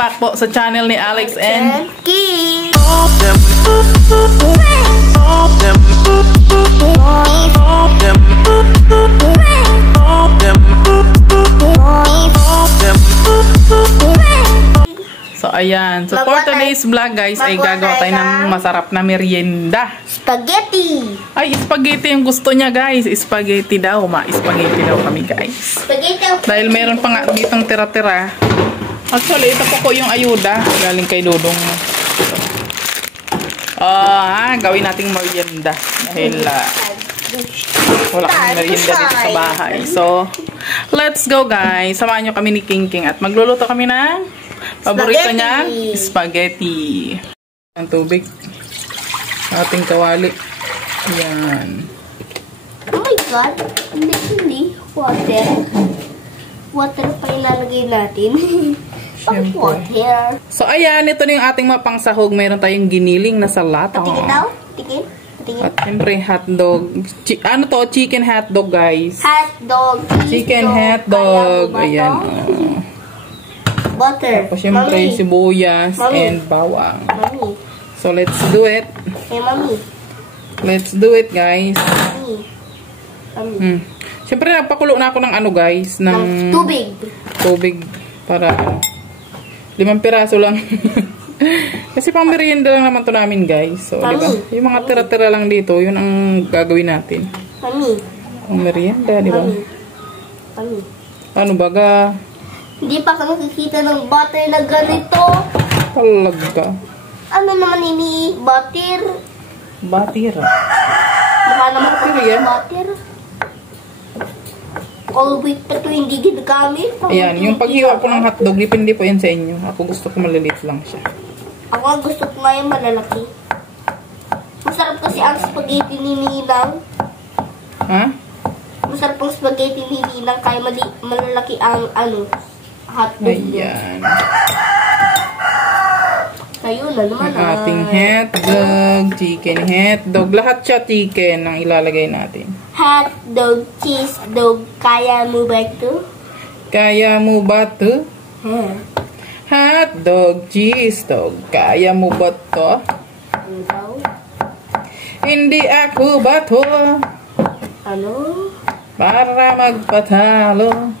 back po sa channel ni Alex and Kim. So ayan, so for today's vlog guys ay gagawa tayo ng masarap na merienda. Spaghetti. Ay, spaghetti yung gusto niya guys. Spaghetti daw, spaghetti daw kami guys. Spaghetti. Dahil meron pa nga ditong tira-tira. Actually, ito po yung ayuda galing kay Dudong. Gawin nating merienda dahil wala kang merienda dito sa bahay. So, let's go guys. Samahan nyo kami ni King King at magluluto kami ng paborito niya, spaghetti. Ang tubig. Ating kawali. Yan. Oh my God. Hindi. Water. Water pa ilalagay natin. Water. So, ayan. Ito na yung ating mapangsahog. Mayroon tayong giniling na salata. Patingin daw? Patingin? At siyempre, hotdog. Ano to? Chicken hotdog, guys. Hotdog. Chicken hotdog. Ayan. Butter. Tapos, siyempre, sibuyas and bawang. Mommy. So, let's do it. Hey, Mommy. Let's do it, guys. Mommy. Siyempre, nagpakulo na ako ng ano, guys. Ng tubig. Tubig. Para 5 piraso lang. Kasi pang merienda lang naman to namin, guys. So, di ba? Yung mga tira-tira lang dito, yun ang gagawin natin. Mami. Ang merienda, di ba? Mami. Ano baga? Hindi pa ka nakikita ng butter na ganito. Talaga. Ano naman ini? Butter? Butter. Mukha naman Butter yan? Butter. All week pa ito hindi ginagamit. Ayan, yung paghiwa po ng hotdog, depende po yan sa inyo. Ako gusto ko malilit lang siya. Ako ang gusto ko nga yung malalaki. Masarap kasi ang spaghetti ni Ninang. Ha? Masarap ang spaghetti ni Ninang kaya malalaki ang hotdog. Ayan. Ayun na naman. Ang ating hotdog, chicken hotdog. Lahat siya chicken ang ilalagay natin. Hotdog, cheese dog, kaya mo ba ito? Kaya mo ba ito? Hotdog, cheese dog, kaya mo ba ito? Hindi ako ba ito? Ano? Para magpatalo.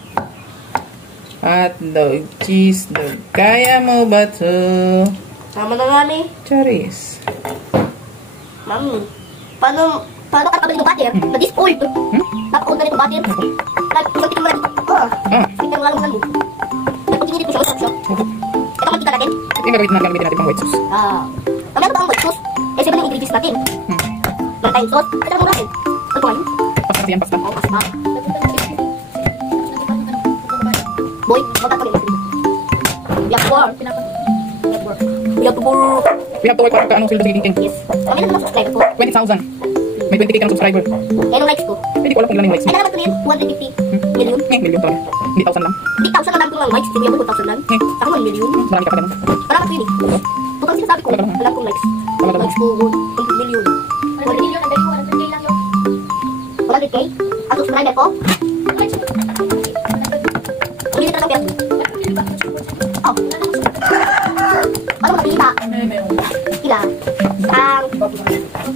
Hotdog, cheese dog, kaya mo ba ito? Tama na nga ni. Charis. Mami, paano ka pabalik ng butter? Na-disold. Napa-old na rin yung butter. Nag-isaltik mo na rin. Hindi mo lang mo. Nag-continue dito siya. Ito magkita natin. Ito yung gagawin natin pang white sauce. Kami ano ba ang white sauce? Eh, siyempre yung ingredients natin. Lantayin sauce. Ito lang mo natin. Ano po ngayon? Pasta yan, pasta. Oo, pasta. Boy, magkakawin natin. We have to work. We have to work para anong sweldo si King King? Yes. Kami na naman subscriber ko. 20,000. May 20k ka ng subscriber. Eh, anong likes ko? Hindi ko alam kung ilan yung likes mo. Ay, nalaman ko na yun. 250 million. Million talaga. Hindi 1,000 lang. Hindi 1,000 lang kong likes. Hindi ako 1,000 lang. Ako 1 million. Marami ka pa ganun. Marami ko yun eh. Tutang sinasabi ko. Alam kong likes. Likes ko 100 million. 100 million. Ang galing ko. 100k lang yun. 100k? Ang subscriber ko? Ang minit na ng piyat. Oh. Paano makikita? Ilan? Isang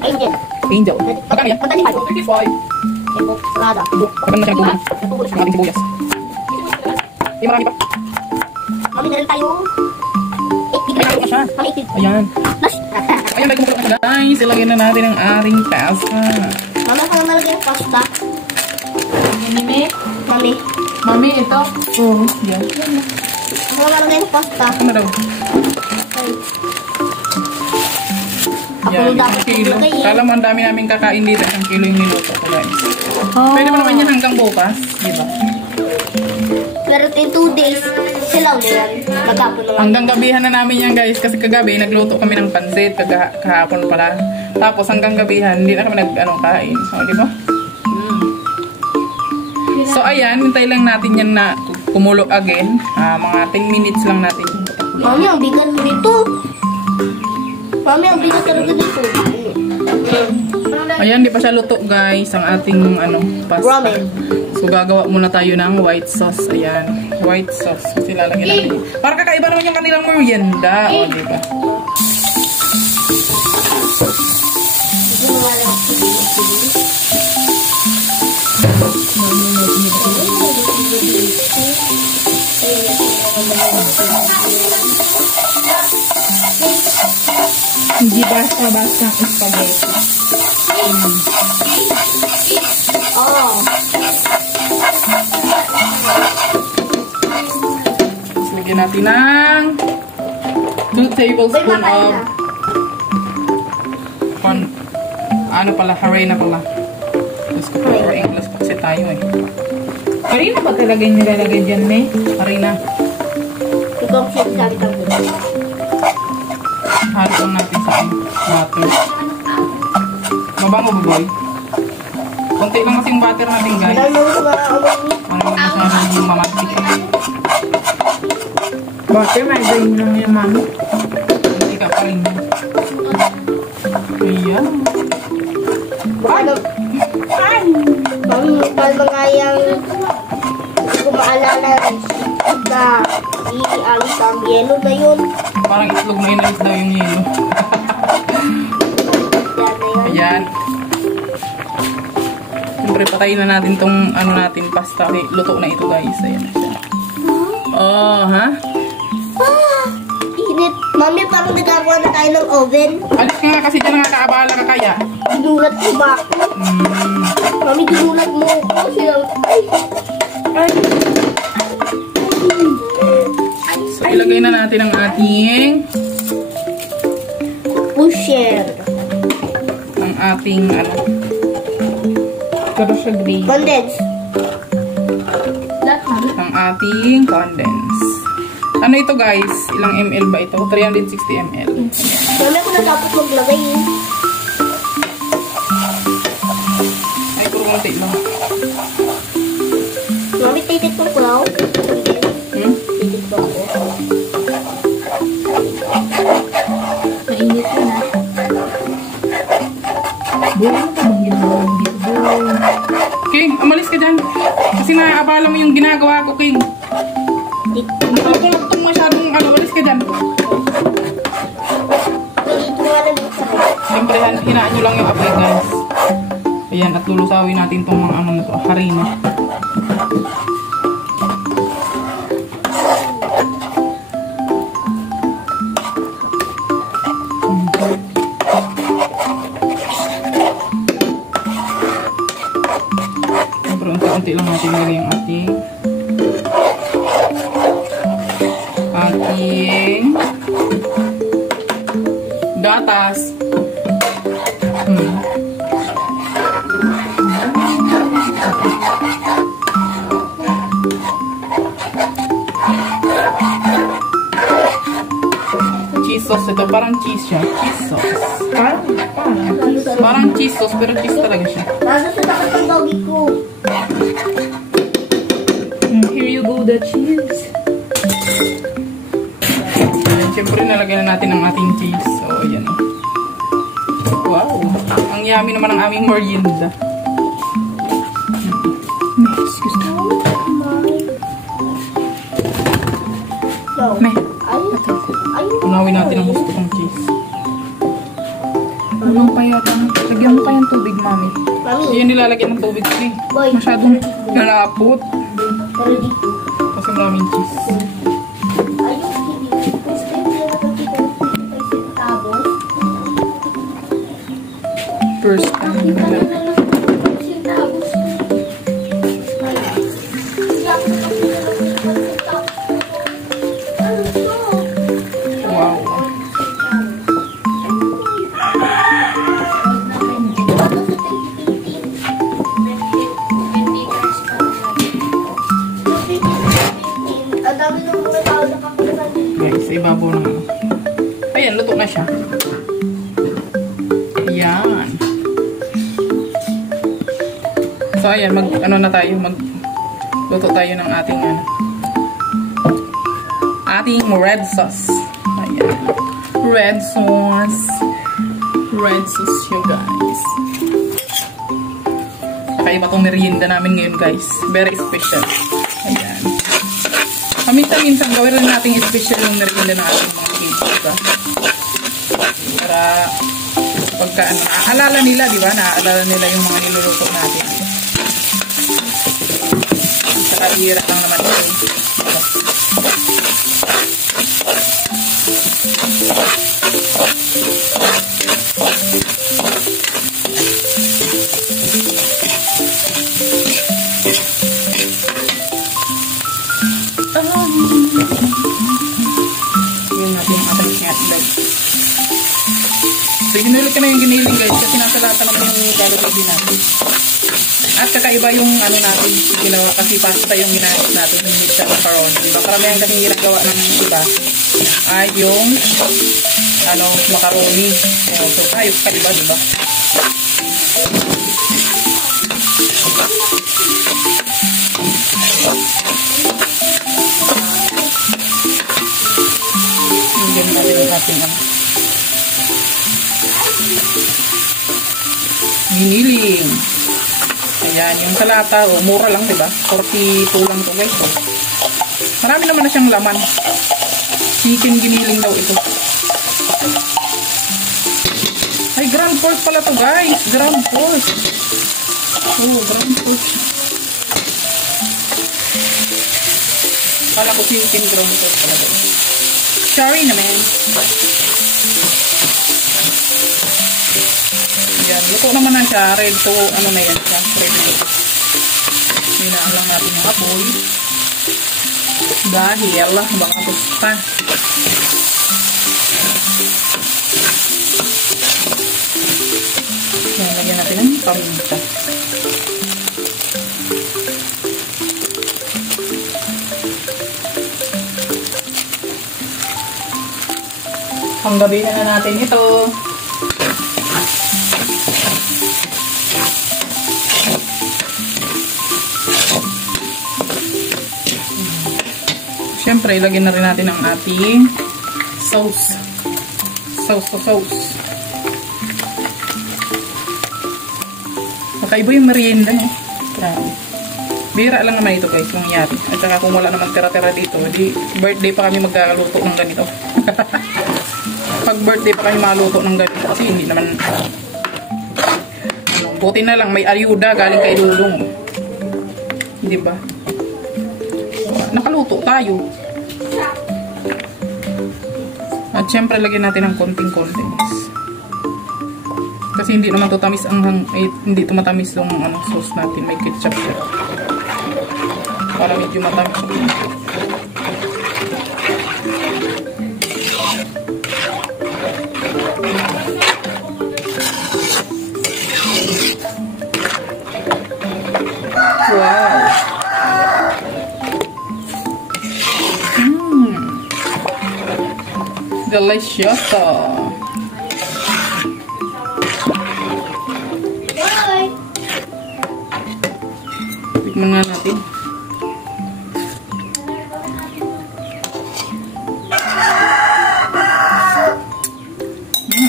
Angel. Angel. Magkano yan? 35. Ebo, sarada. Magkano na siya ng tubig? Ang ating sibuyas. Hindi marami pa. Mami, meron tayong 8 feet. Ay, naroon na siya. Mami, 8 feet. Ayan. Lush. Ayan, may kumukulo na siya guys. Ilagay na natin ang ating pasta. Mami, ako na nalagay yung pasta. Mami? Mami. Mami, ito? Oo. Yan. Ako na nalagay yung pasta. Ano daw? Ako Yan, na dapat isang kilo. nalagay eh. Kala mo ang dami namin kakain dito. 1 kilo yung niluto ko guys. Pwede mo naman yan hanggang bukas. Diba? Pero in 2 days, silaw na yan. Magkapon na lang. Hanggang gabihan na namin yan guys. Kasi kagabi nagluto kami ng pansit. Kahapon pala. Tapos hanggang gabihan, hindi na kami kain. So, di ba? So, ayan. Hintay lang natin yan na kumulo again. Mga 10 minutes lang natin. Mami, ang bigat nito. Mami, ang bigat talaga nito. Ayan, di pa siya luto guys. Ang ating pasta. Ramen. So, gagawa muna tayo ng white sauce. Ayan. white sauce. Kasi lalagyan natin. Para kakaiba naman yung kanilang merienda. O, diba? Hindi basta-basta ang spaghetti. Oh. Lagyan natin ng 2 tablespoon of ano pala, harina pala. Tapos ko for English kasi tayo eh. Harina ba talaga yung nilalagay dyan, May? Harina. Ikaw ang sinasabi ng buto. Halo lang natin sa butter. Mabango ba, boy? Konti lang kasing butter natin, guys. Dahil mo sa Ano naman siya yung mamantik. Butter, may ganyan lang yung mami. Hindi ka pa rin. Ayan. Paano nga yung hindi ko maalala na iaalis ang yelo na yun. Parang itlog na inalis daw yung yelo. Yan na yun. Ayan. Siyempre, patayin na natin tong ano natin, pasta. Okay, luto na ito, guys. Ayan na siya. Oh, ha? Init. Mami, parang nagagawa na tayo ng oven. Alis ka nga kasi dyan nakakaabala ka kaya. Dinulat mo ba ako? Mami, dinulat mo ako. So, ilagay na natin ang ating Pusher. ang ating ano, Pero siya green. Condense. ang ating condense. Ano ito, guys? Ilang ml ba ito? 360 ml. Mami, ako natapos maglagay eh. Ay, puro konti lang. Mami, titikman ko lang. Titikman ko. Mainit yun, ha? Buwan ka bang ginagawa mo dito? King, umalis ka dyan. Kasi naaabala mo yung ginagawa ko, King. Nakapulak itong masyadong ano, umalis ka dyan. Siyempre, hinaan nyo lang yung apoy, guys. Ayan, at lulusawin natin itong mga ano na to, harina. Siyempre, unti-unti lang natin nilagay yung ating gatas. Cheese sauce ito. Parang cheese siya. Cheese sauce. Parang cheese sauce pero cheese talaga siya. Nasa sa takat ng doggy ko. Here you go, the cheese. Siyempre, nalagyan na natin ang ating cheese. So, ayan. Wow. Ang yummy naman ang aming merienda. Excuse me. No. May. Unawin natin ang gusto kong cheese. Ano pa yata? Lagyan mo kayang tubig, mami. Mami. Ayan, nilalagyan ng tubig ko eh. Boy. Masyadong nalapot. Pero dito. Kasi maraming cheese. First time. Wow. Guys, ibabaw na. Ayan, luto na siya. Ayan. So, ayan, ano na tayo, luto tayo ng ating, ating red sauce. Ayan. Red sauce. Red sauce siya, guys. Kakaiba tong merienda namin ngayon, guys. Very special. Ayan. Paminsan-minsan gawin rin natin special yung merienda ng ating mga kids, diba? Para pagka ano, naaalala nila, diba? Naaalala nila yung mga niluluto natin. Saka hirap lang naman ito. Diba? Yung natin yung ating hotdog. So, ginilig ka na yung giniling guys kasi nasa lahat naman yung gagawin natin. At saka iba yung ano natin ginawa kasi pasta yung ginagawa natin yung mix sa macaroni. Diba? Karamihan kasi ginagawa ng iba ay yung ano, macaroni. So, ayos ka iba, diba? Hindi natin yung ating giniling. Ayan, yung salata, mura lang, diba? 42 lang to guys. Marami naman na siyang laman. Chicken giniling daw ito. Ay, ground pork pala to guys. Ground pork. Oh, ground pork. Kala ko chicken ground pork pala guys. Sorry naman. Yan, luto naman na siya. Red to, ano na yan siya. Red to. Hinaan lang natin yung apoy. Dahil, baka gusta. Yan, lagyan natin ng paminta. Panggabi na natin ito. Siyempre, ilagyan na rin natin ang ating sauce. Sauce. Makaiba yung merienda, no? Grabe. Bira lang naman ito guys, mangyayari. At saka kung wala naman tira-tira dito, di birthday pa kami magkakaluto ng ganito. Pag birthday pa kami maluto ng ganito kasi hindi naman ano, buti na lang may ayuda galing kay Lulong. Di ba? Nakaluto tayo. At syempre lagyan natin ng konting-konti. Kasi hindi naman to tamis ang hindi to matamis yung ano, sauce natin, may ketchup siya. Para medyo matamis. Wow. Delicious. Tikman nga natin.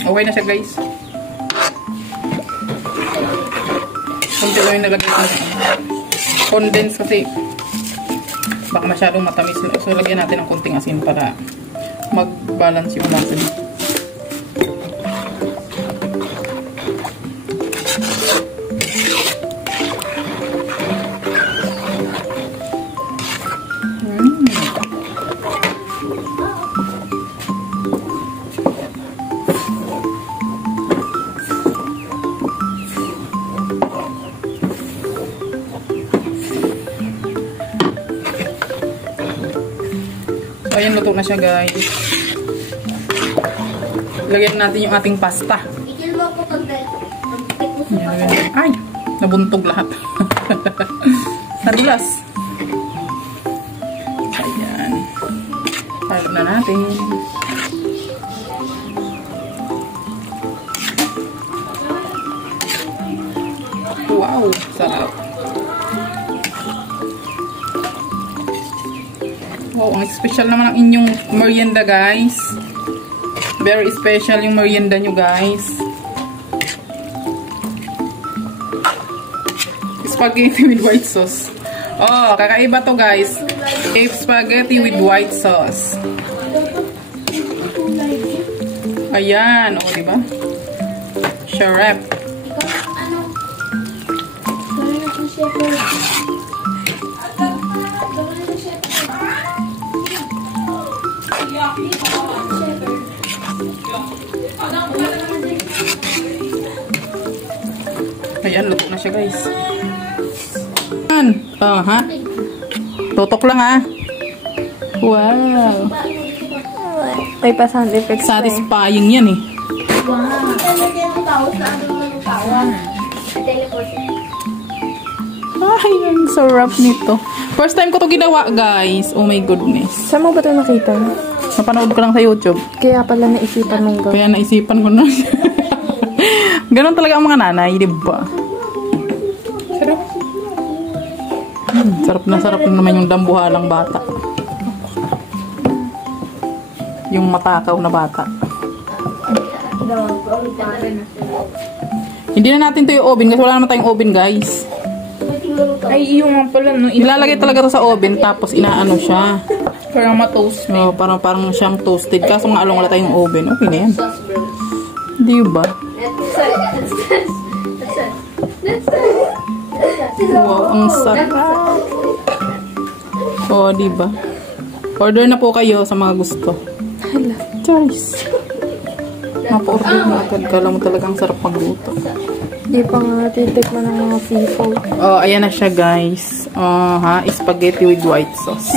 Okay na siya guys. Kunti lang yung nalagay ko. Condense kasi baka masyadong matamis. So lagyan natin ng kunting asin para mag-balance yung lasa dito. Ayan, luto na siya guys. Lagyan natin yung ating pasta. Ayan, ay, nabuntog lahat. Nadulas. Ayan. Palab na natin. Wow, sarap. Wow, ang special naman ang inyong merienda guys. Very special yung merienda nyo guys. Spaghetti with white sauce. Oh, kakaiba to guys. Beef spaghetti with white sauce. Ayan, o, diba? Sharep. Ayan, luto na siya, guys. Ayan. Oh, ha? Tutok lang, ha? Wow. May pa sound effects. Satisfying yan, eh. Ay, ang sarap nito. First time ko to ginawa, guys. Oh my goodness. Saan mo ba ito nakita? Napanood ko lang sa YouTube. Kaya pala naisipan mong gawin. Kaya naisipan ko na. Ganon talaga ang mga nanay, di ba? Sarap. Sarap na naman yung dambuhalang bata. Yung matakaw na bata. Hindi na natin to yung oven kasi wala naman tayong oven, guys. Ay, yung nga pala, no? Ilalagay talaga to sa oven tapos inaano siya. Para ma-toast. No, parang siyang toasted. Kaso nga along wala tayong oven. Okay na yan. Di ba? Wow, ang sarap. O, di ba? Order na po kayo sa mga gusto. Choice. Mapa-order na agad. Kala mo talagang sarap magluto. Hindi pa nga titikman ng mga seafood. Oh, ayan na siya, guys. Ha, spaghetti with white sauce.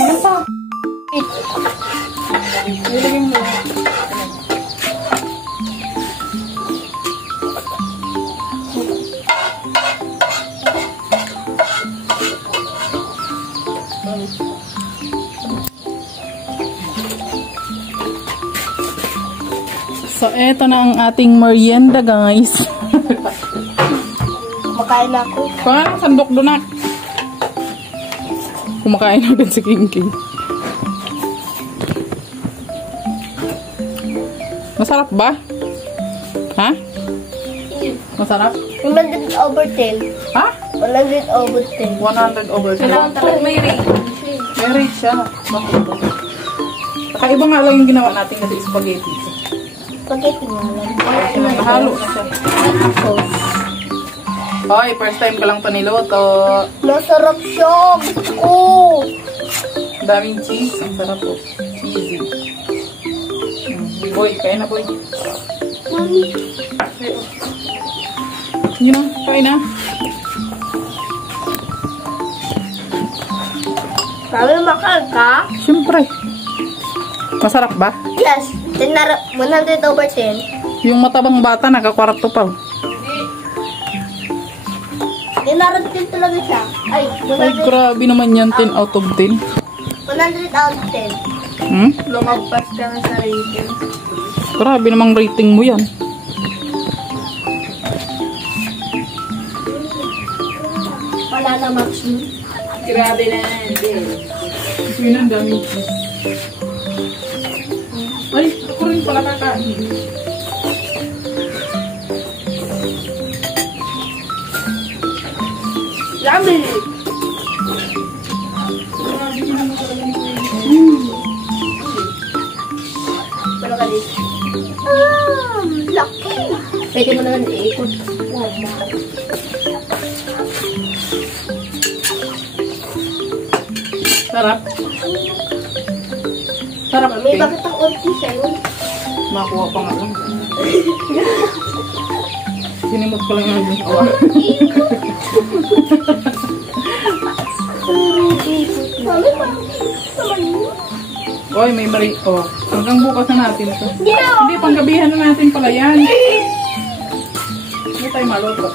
So, eto na ang ating merienda, guys. Kumakain na ako. Parang sandok doon, nak. Kumakain agad si King King. Masarap ba? Ha? Masarap? 100 over 10. Ha? 100 over 10. 100 over 10. Kailangan talaga may rate. May rate siya. Bakit ba? Kakaiba nga lang yung ginawa natin kasi spaghetti. Spaghetti nga lang. Mahalo na siya. Hoy, first time ko lang ito niluto. Masarap siya. Gusto ko. Daming cheese. Ang sarap po. Cheesy. Boy, kaya na, boy. Mami. Sige na, kain na. Mami, makal ka? Siyempre. Masarap ba? Yes. 100 over 10. Yung matabang bata, nakakwarto pa. Dinarad din talaga siya. Ay, Ay, 100, grabe naman yan. 10 out of 10. 100 out of 10. Hmm? Lumagpas ka na sa rating. Grabe namang rating mo yan. Wala na maximum. Grabe na. Yun ang daming cheese. Ay, ako rin pala kakain. Yummy! Pero kalis. Laki! Pwede mo naman iikot. Sarap. Sarap. Mami, bakit ang unti sa'yo? Makuha pa nga lang. Sinimot ko lang yung awa. Mami, parang naman yun. Oy, may mari. Oh, hanggang bukas na natin ito. Yeah. Hindi, panggabihan na natin pala yan. Hindi tayo maluto.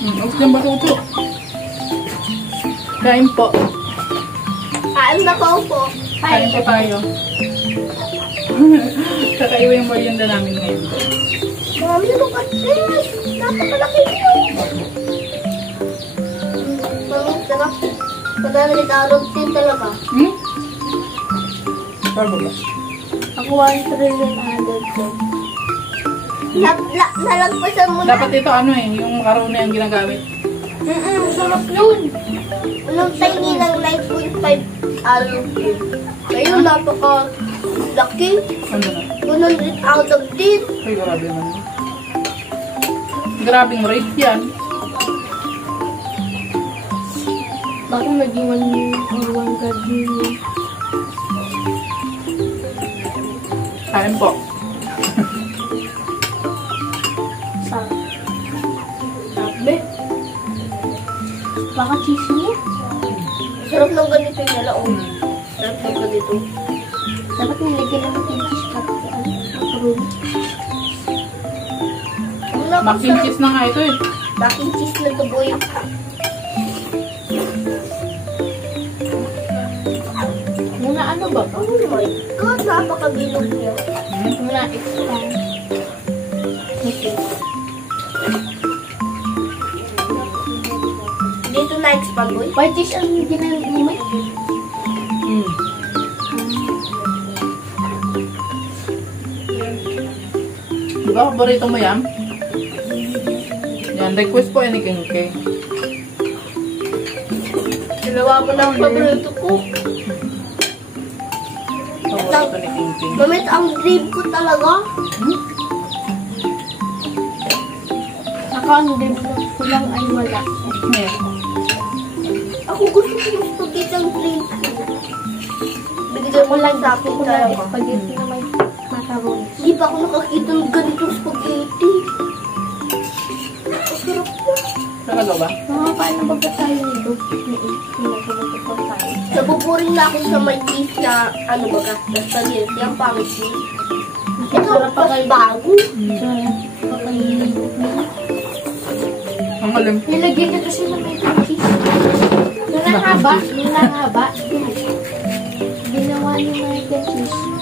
Huwag siyang batuto. Kain po. Kain na ko po. Kain po tayo. Kakaiwa yung merienda namin ngayon. Mami, look at this! Napakalaki nyo! Mami, sarap. Pagkakalit arog din talaga. Hmm? Sarap ba? Ako 1 trillion 100 ko. Nalagpasan mo na. Dapat ito ano eh, yung macaroni ang ginagamit. Sarap yun. Anong tiny lang 9.5 alo. Ngayon, napaka-laki. Ano na? 100 out of 10. Ay, grabe naman. Grabing rate yan. Bakit naging 1 God yun? Kain po. Sabi. Baka cheese mo. Sarap ng ganito yung nalaong. Sarap ng ganito. Dapat nilagyan ng cheese cup. Mac and cheese na nga ito eh. Mac and cheese na to, boy. Muna ano ba? Oh my God, napakabilog niya. Muna expand. Dito na expand, boy. White dish ang ginagawa mo? Di ba, paborito mo yan? Yan, request po any King. Ginawa mo na ang paborito ko. Paborito ni King. Mamit ang dream ko talaga. Ako ang dream ko lang ay wala. Ako gusto ko yung spaghetti ang dream ko. Binigyan mo lang sa akin talaga. Spaghetti na may macaroni. Hindi pa ako nakakita ng ganitong spaghetti. Masarap na. Talaga ba? Paano ba tayo nito? Nagkakapagod tayo. Nabuburing na ako sa may cheese na ano baga, na spaghetti. Ang pangit niya. Ito, mas bago. Ang alam. Nilagyan na kasi na may cheese. Yung nahaba. Ginawa niyo may cheese.